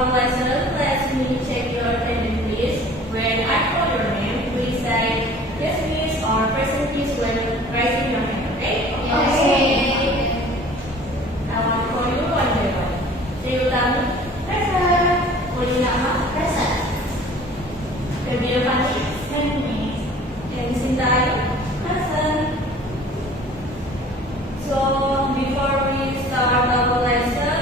our lesson, let me check your attendance list. When I call your name, please say yes, miss, or present, please when raising your hand, okay? Okay. I want to call you one by one. Triulang, present. Kulina, present. Febio Fani, and Sintayo, present. So, before we start our lesson,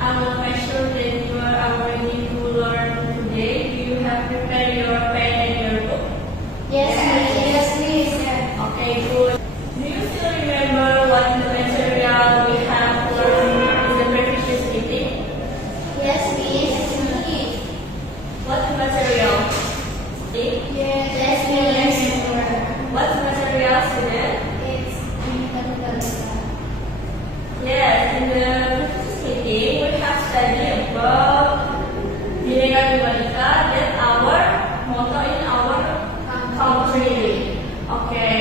I will make sure that you are ready to learn today. Do you have prepared your pen and your book? Yes, please. Okay, good. Do you still remember what the material we have learned in the previous meeting? Yes, please. What material? Yes, please. What material student? It's mechanical. Yes, in the previous meeting we have studied about Bhinneka Tunggal Ika, that our motto in our country. Okay,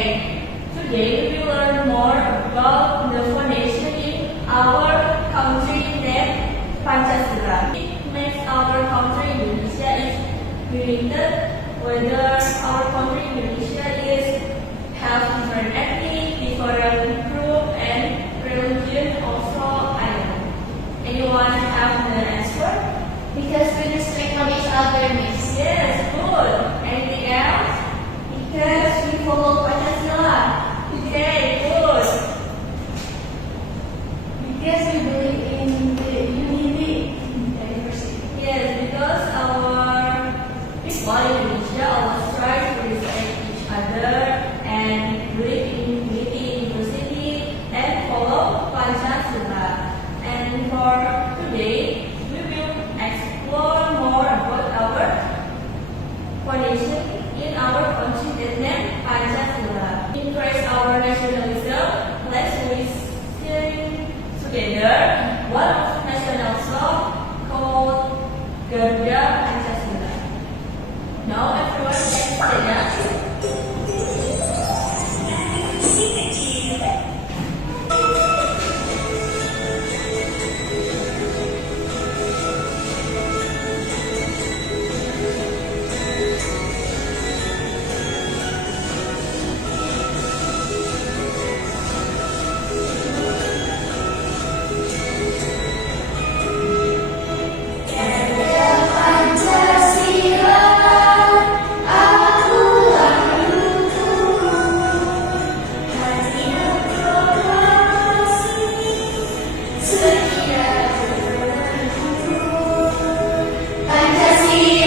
today we will learn more about the foundation in our country, that Pancasila. It makes our country Indonesia is united, whether our country Indonesia is have different ethnic, different group, and religion also. I don't know. Anyone have the answer? Because we respect on each other, miss. Yes, good. Anything else? Because we follow Pancasila. Okay, good. Because we believe in the unity and diversity. Yes, because our people in Indonesia always try to respect each other and believe in unity, diversity, and follow Pancasila. And for today, we will explore more about our foundation in our country that named Pancasila. Increase our nationalism. Let's listen together one of national song called Garuda Pancasila. Now everyone can stand up. Pancasila,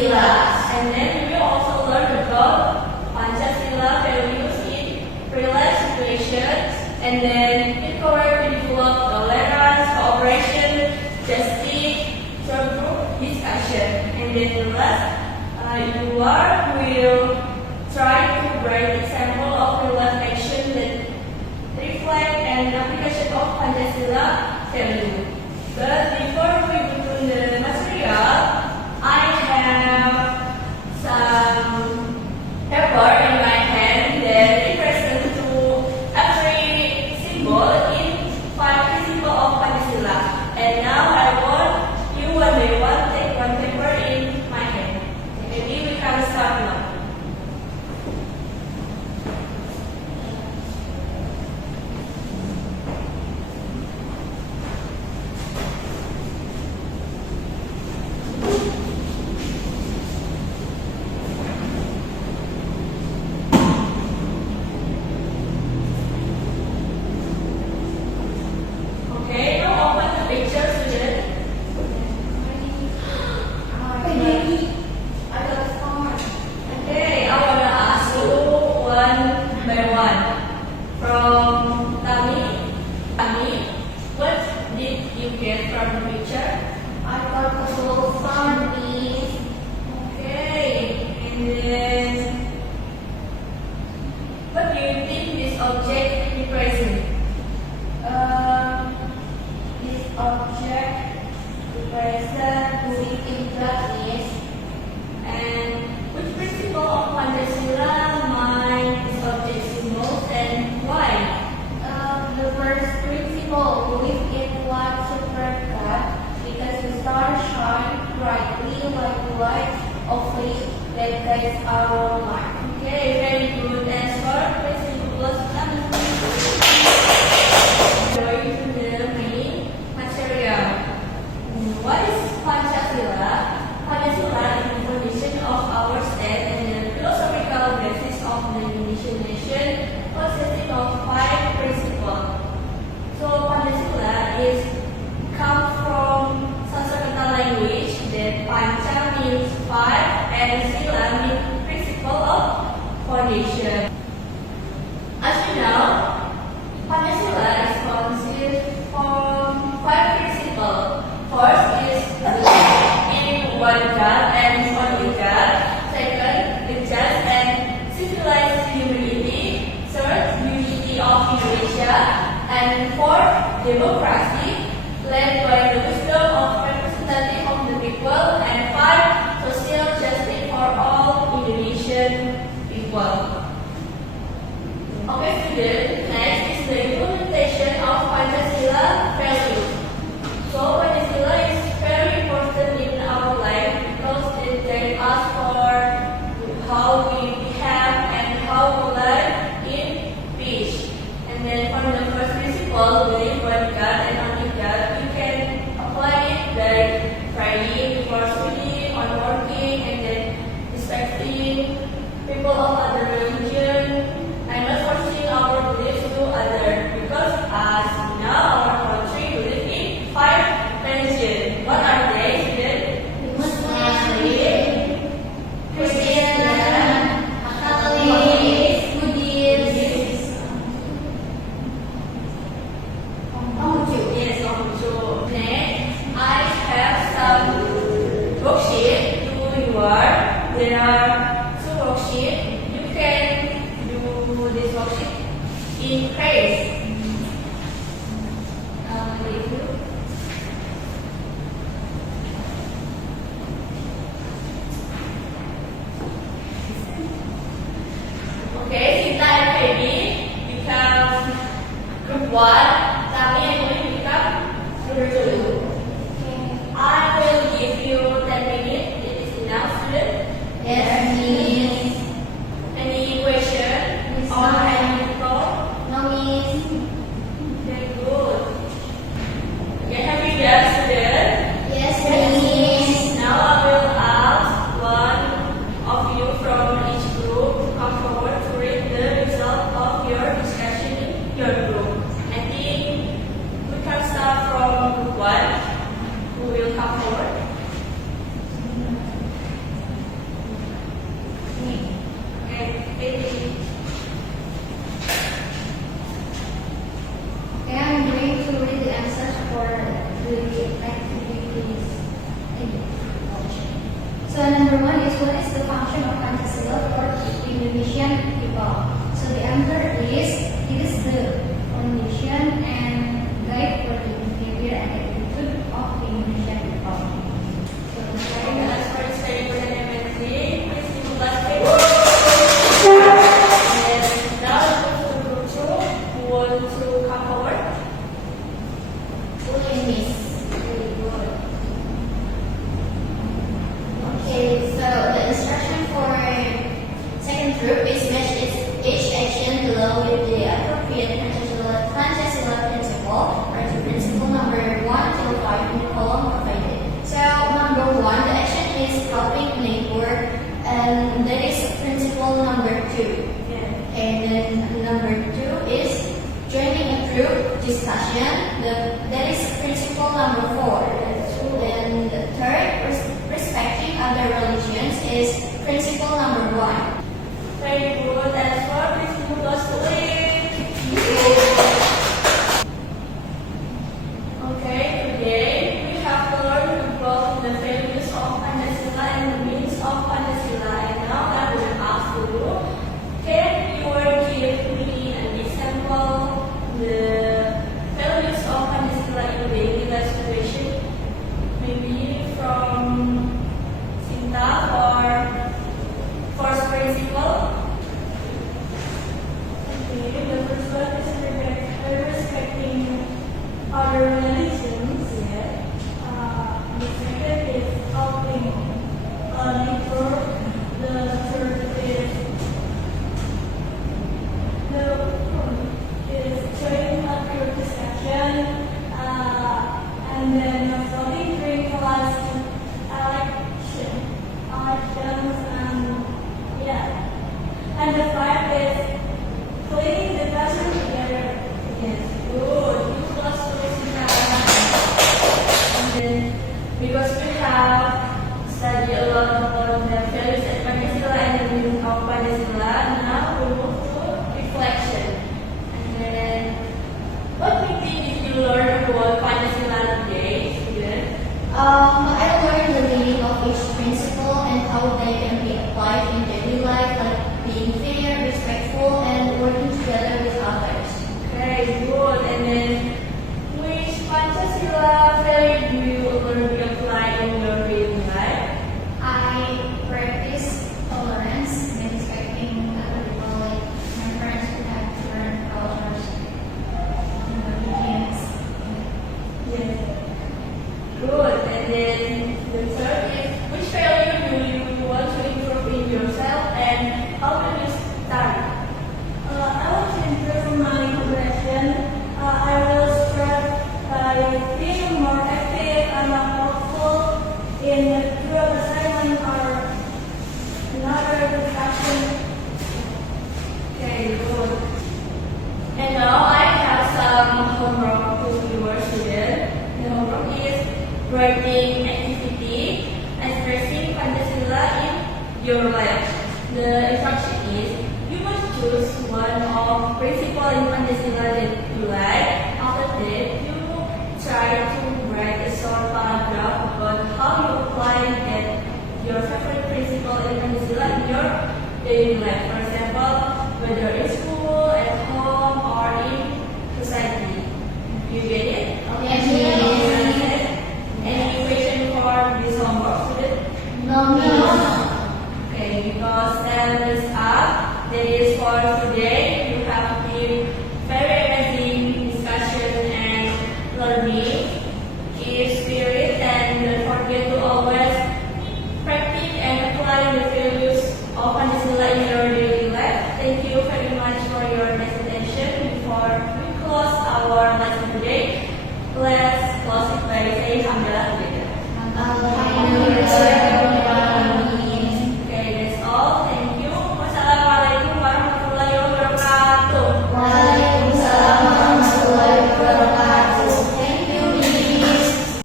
akulah And then we will also learn about Pancasila values in real-life situations, and then encourage to develop tolerance, cooperation, justice, through group discussion. And then the last, you will try to write example of real-life action that reflect an application of Pancasila value. But before we go to the material, I have some paper in my hand that represents to every symbol in 5 principles of Pancasila. And now I want you one by one take one paper in my hand. Maybe we can start now. Okay, now open the picture, student. Okay, I wanna ask you one by one from that guides our life. Okay, very good answer. Please give us going to the main material. What is Pancasila? Pancasila is the foundation of our state and the philosophical basis of the Indonesian nation, consisting of 5 principles. So Pancasila is come from Sanskerta language that Panca means 5 and Sila means principle of foundation. As you know, Pancasila is consist from 5 principles. First is in one God and only God. Second, the just and civilized humanity. Third, unity of Indonesia. And fourth, democracy, led by the wisdom of representative of the people. And 5, social justice for all Indonesian people. Okay, students, next is the implementation of Pancasila values. So Pancasila is very important in our life because it guides us for how we behave and how we live in peace. And then for the first principle, believe one God and only God, you can apply it like praying before sleeping, on working, and then respecting people of other religion, and not forcing our beliefs to others. Because as you know, our country believes in 5 religions. What are they? Muslim, Christian, Catholic, Buddhist, Konghucu. Yes, Konghucu. Next, I have some worksheet to reward. There are 2 worksheets. You can do this worksheet in praise. Review. Okay, Sinta and Baby become group 1. Tami and Muli become group 2. I will give you 10 minutes. It is enough, student. Yes, Miss. Any question? Miss, Or no. any thought? No, Miss. Very good. Okay, have you done, student? Yes, Miss. Now I will ask one of you from each group to come forward to read the result of your discussion in your group. I think we can start from group 1. Who will come forward? Okay, Baby. Okay, I'm going to read the answers for the activities. So number 1 is, what is the function of Pancasila for Indonesian people? So the answer is, it is the foundation and guide for the behavior and attitude of the Indonesian people. So Okay, the as for this very good and amazing, please give us and now let's go to group 2. Who want to come forward? Miss. Very good. Okay, so the instruction for second group is match each action below with the appropriate Pancasila principle, or the principle number 1 till 5 in the column provided. So number 1, the action is helping neighbor, and that is principle number 2. Yeah. And then number 2 is joining a group discussion. That is principle number 4. Then the third, respecting other religions, is principle number 1. Very good. As for please move us to it. Okay, today we have learned about the values of Pancasila and the meaning of Pancasila. And now I will ask you, can you give me an example the values of Pancasila in daily life situation? Maybe from Sinta or Good. You plus And then because we have studied a lot of